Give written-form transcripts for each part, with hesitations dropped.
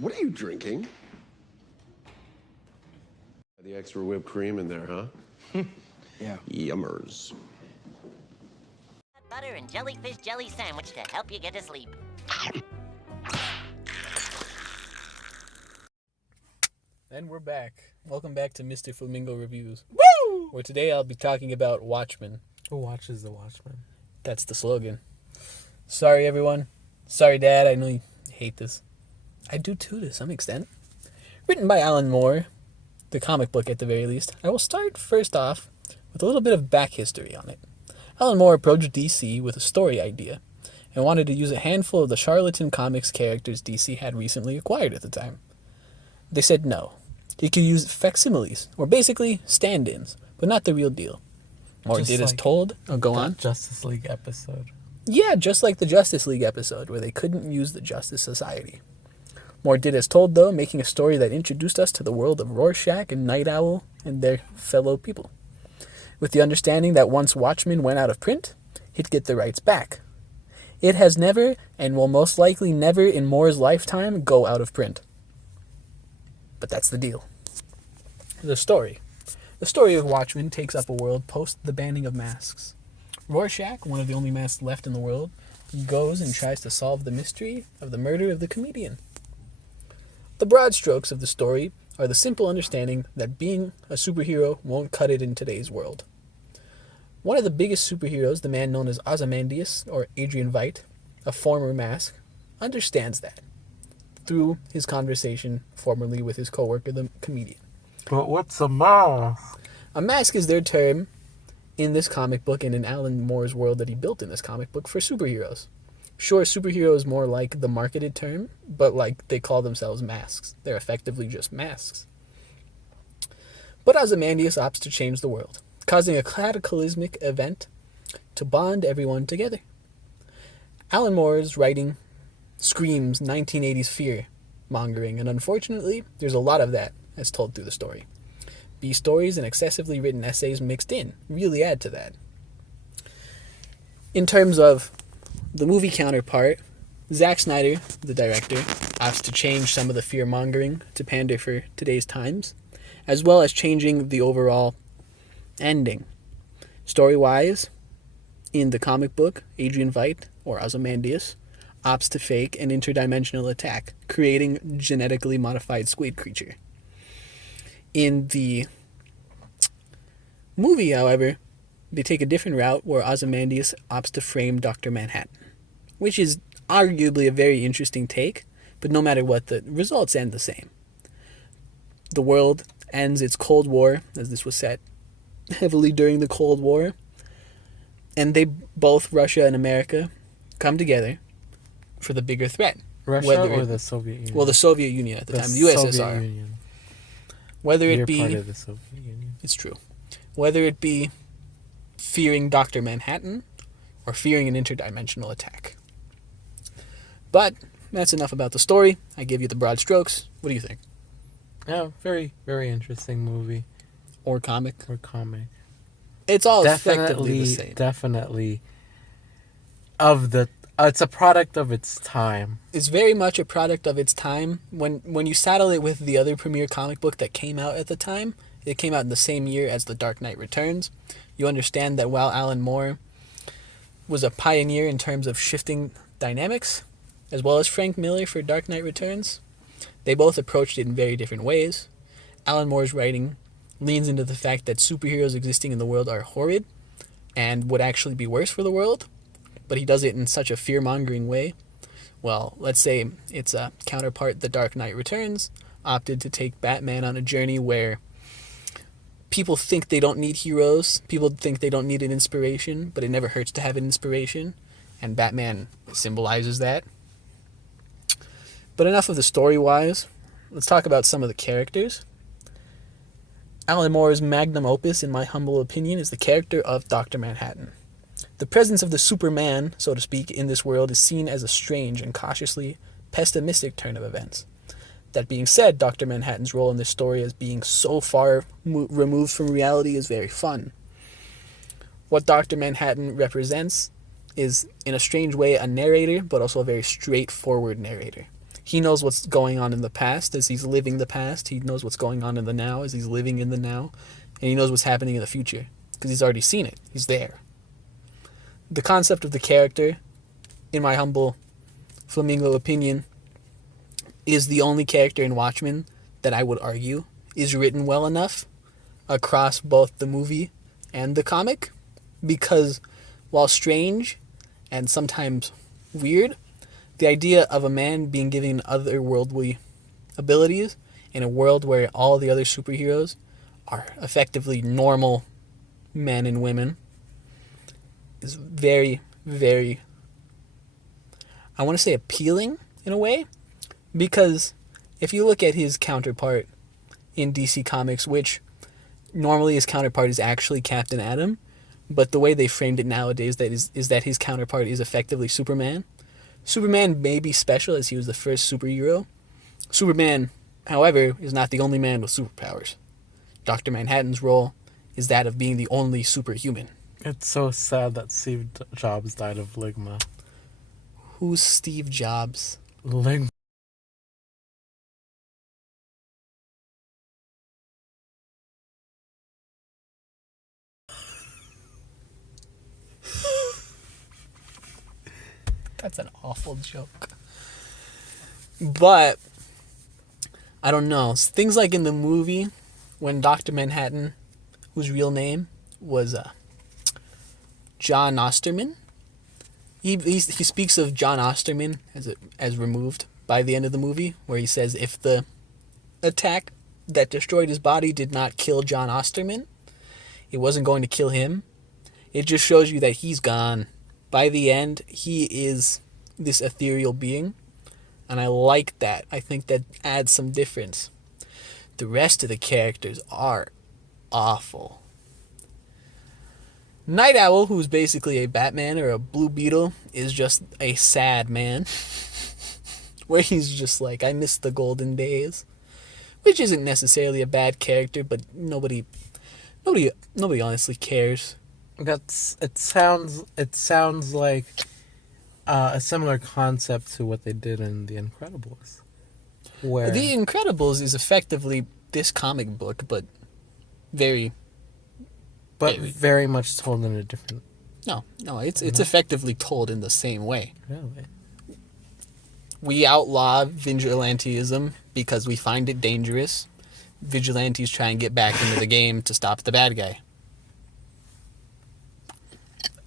What are you drinking? The extra whipped cream in there, huh? Yeah. Yummers. Butter and jellyfish jelly sandwich to help you get to sleep. And we're back. Welcome back to Mr.Flamingo Reviews. Woo! Where today I'll be talking about Watchmen. Who watches the Watchmen? That's the slogan. Sorry, everyone. Sorry, Dad. I know you hate this. I do too, to some extent. Written by Alan Moore, the comic book at the very least. I will start first off with a little bit of back history on it. Alan Moore approached DC with a story idea and wanted to use a handful of the charlatan comics characters DC had recently acquired at the time. They said no. He could use facsimiles, or basically stand-ins, but not the real deal. Moore did as told. Oh, go on. Justice League episode. Yeah, just like the Justice League episode, where they couldn't use the Justice Society. Moore did as told, though, making a story that introduced us to the world of Rorschach and Night Owl and their fellow people, with the understanding that once Watchmen went out of print, he'd get the rights back. It has never, and will most likely never in Moore's lifetime, go out of print. But that's the deal. The story. The story of Watchmen takes up a world post the banning of masks. Rorschach, one of the only masks left in the world, goes and tries to solve the mystery of the murder of the comedian. The broad strokes of the story are the simple understanding that being a superhero won't cut it in today's world. One of the biggest superheroes, the man known as Ozymandias, or Adrian Veidt, a former mask, understands that through his conversation formerly with his co-worker, the comedian. But what's a mask? A mask is their term in this comic book and in Alan Moore's world that he built in this comic book for superheroes. Sure, superhero is more like the marketed term, but like they call themselves masks. They're effectively just masks. But Ozymandias opts to change the world, causing a cataclysmic event to bond everyone together. Alan Moore's writing screams 1980s fear-mongering, and unfortunately, there's a lot of that as told through the story. B-stories and excessively written essays mixed in really add to that. In terms of the movie counterpart, Zack Snyder, the director, opts to change some of the fear-mongering to pander for today's times, as well as changing the overall ending. Story-wise, in the comic book, Adrian Veidt, or Ozymandias, opts to fake an interdimensional attack, creating genetically modified squid creature. In the movie, however, they take a different route where Ozymandias opts to frame Dr. Manhattan, which is arguably a very interesting take, but no matter what, the results end the same. The world ends its Cold War, as this was set heavily during the Cold War, and they both, Russia and America, come together for the bigger threat. Russia or the Soviet Union? Well, the Soviet Union at the time, the USSR. Soviet Union. Whether You're it be part of the Soviet Union. It's true. Whether it be fearing Dr. Manhattan or fearing an interdimensional attack. But that's enough about the story. I give you the broad strokes. What do you think? Yeah, very, very interesting movie. Or comic? Or comic. It's all effectively the same. Definitely of the... it's a product of its time. It's very much a product of its time. When you saddle it with the other premier comic book that came out at the time, it came out in the same year as The Dark Knight Returns. You understand that while Alan Moore was a pioneer in terms of shifting dynamics, as well as Frank Miller for Dark Knight Returns, they both approached it in very different ways. Alan Moore's writing leans into the fact that superheroes existing in the world are horrid and would actually be worse for the world, but he does it in such a fear-mongering way. Well, let's say its a counterpart, The Dark Knight Returns, opted to take Batman on a journey where people think they don't need heroes, people think they don't need an inspiration, but it never hurts to have an inspiration, and Batman symbolizes that. But enough of the story-wise. Let's talk about some of the characters. Alan Moore's magnum opus, in my humble opinion, is the character of Dr. Manhattan. The presence of the Superman, so to speak, in this world is seen as a strange and cautiously pessimistic turn of events. That being said, Dr. Manhattan's role in this story as being so far removed from reality is very fun. What Dr. Manhattan represents is, in a strange way, a narrator, but also a very straightforward narrator. He knows what's going on in the past as he's living the past. He knows what's going on in the now as he's living in the now. And he knows what's happening in the future because he's already seen it. He's there. The concept of the character, in my humble Flamingo opinion, is the only character in Watchmen that I would argue is written well enough across both the movie and the comic, because while strange and sometimes weird, the idea of a man being given otherworldly abilities in a world where all the other superheroes are effectively normal men and women is very, very, I want to say, appealing in a way, because if you look at his counterpart in DC Comics, which normally his counterpart is actually Captain Atom, but the way they framed it nowadays is that his counterpart is effectively Superman. Superman may be special as he was the first superhero. Superman, however, is not the only man with superpowers. Dr. Manhattan's role is that of being the only superhuman. It's so sad that Steve Jobs died of ligma. Who's Steve Jobs? Ligma. That's an awful joke. But I don't know. Things like in the movie when Dr. Manhattan, whose real name was John Osterman, he speaks of John Osterman as removed by the end of the movie, where he says if the attack that destroyed his body did not kill John Osterman, it wasn't going to kill him. It just shows you that he's gone. By the end, he is this ethereal being, and I like that. I think that adds some difference. The rest of the characters are awful. Night Owl, who's basically a Batman or a Blue Beetle, is just a sad man. Where he's just like, I miss the golden days. Which isn't necessarily a bad character, but nobody honestly cares. It sounds like a similar concept to what they did in The Incredibles. Where The Incredibles is effectively this comic book, but very much told in a different. No, it's effectively told in the same way. Really? We outlaw vigilantism because we find it dangerous. Vigilantes try and get back into the game to stop the bad guy.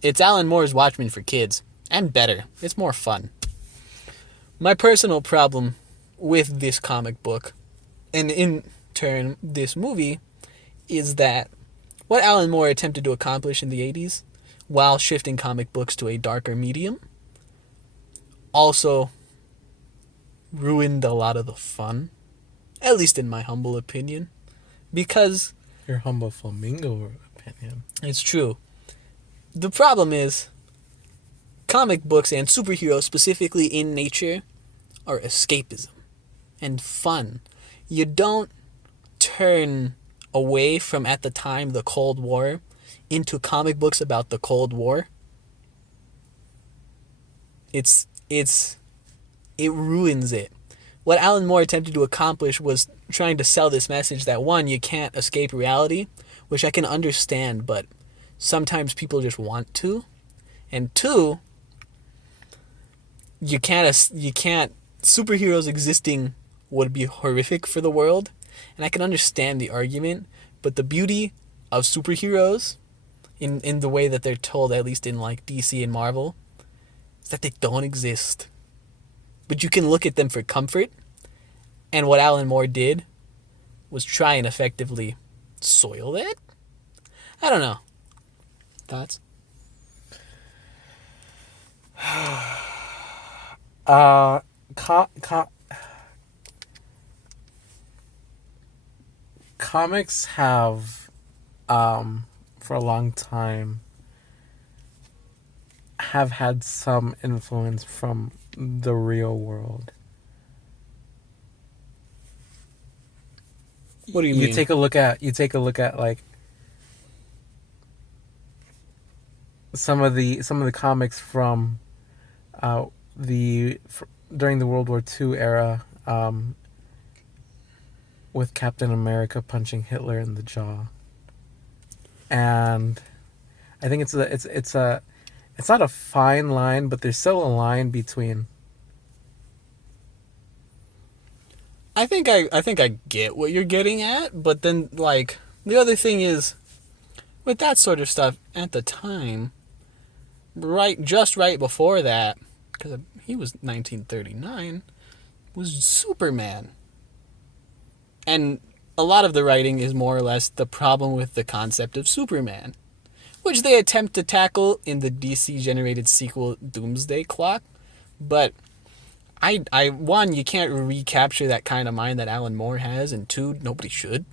It's Alan Moore's Watchmen for kids, and better. It's more fun. My personal problem with this comic book, and in turn this movie, is that what Alan Moore attempted to accomplish in the 80s, while shifting comic books to a darker medium, also ruined a lot of the fun, at least in my humble opinion, because Your humble Flamingo opinion. it's true. The problem is, comic books and superheroes, specifically in nature, are escapism and fun. You don't turn away from, at the time, the Cold War into comic books about the Cold War. It ruins it. What Alan Moore attempted to accomplish was trying to sell this message that, one, you can't escape reality, which I can understand, but sometimes people just want to, and two, you can't superheroes existing would be horrific for the world, and I can understand the argument, but the beauty of superheroes in the way that they're told, at least in like DC and Marvel, is that they don't exist, but you can look at them for comfort. And what Alan Moore did was try and effectively soil that. I don't know. Thoughts? Comics have, for a long time, have had some influence from the real world. What do you mean? You take a look at like some of the comics from during the World War II era, with Captain America punching Hitler in the jaw, and I think it's not a fine line, but there's still a line between. I think I get what you're getting at, but then like the other thing is with that sort of stuff at the time, just right before that, because he was 1939, was Superman. And a lot of the writing is more or less the problem with the concept of Superman, which they attempt to tackle in the DC-generated sequel Doomsday Clock. But one, you can't recapture that kind of mind that Alan Moore has, and two, nobody should.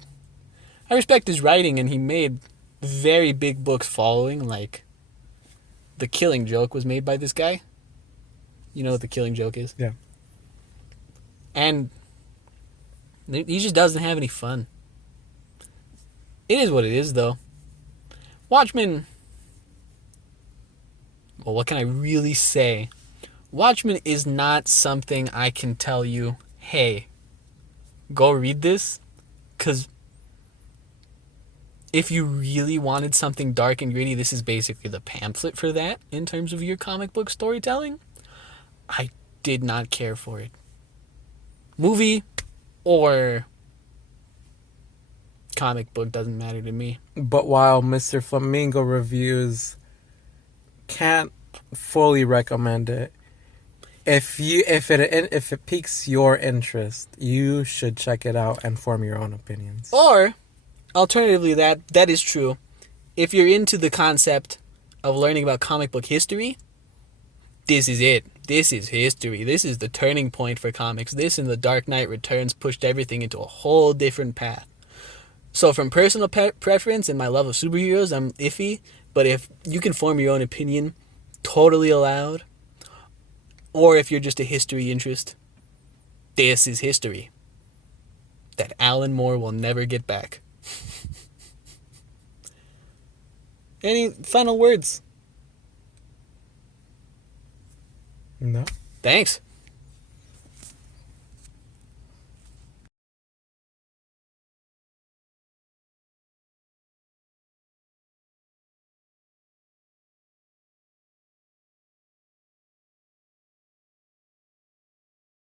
I respect his writing, and he made very big books following, like The Killing Joke was made by this guy. You know what The Killing Joke is? Yeah. And he just doesn't have any fun. It is what it is, though. Watchmen... Well, what can I really say? Watchmen is not something I can tell you, hey, go read this, because if you really wanted something dark and gritty, this is basically the pamphlet for that in terms of your comic book storytelling. I did not care for it. Movie or comic book doesn't matter to me. But while Mr. Flamingo reviews can't fully recommend it, if it piques your interest, you should check it out and form your own opinions. Or, alternatively, that is true. If you're into the concept of learning about comic book history, this is it. This is history. This is the turning point for comics. This and The Dark Knight Returns pushed everything into a whole different path. So from personal preference and my love of superheroes, I'm iffy. But if you can form your own opinion, totally allowed. Or if you're just a history interest, this is history that Alan Moore will never get back. Any final words? No. Thanks.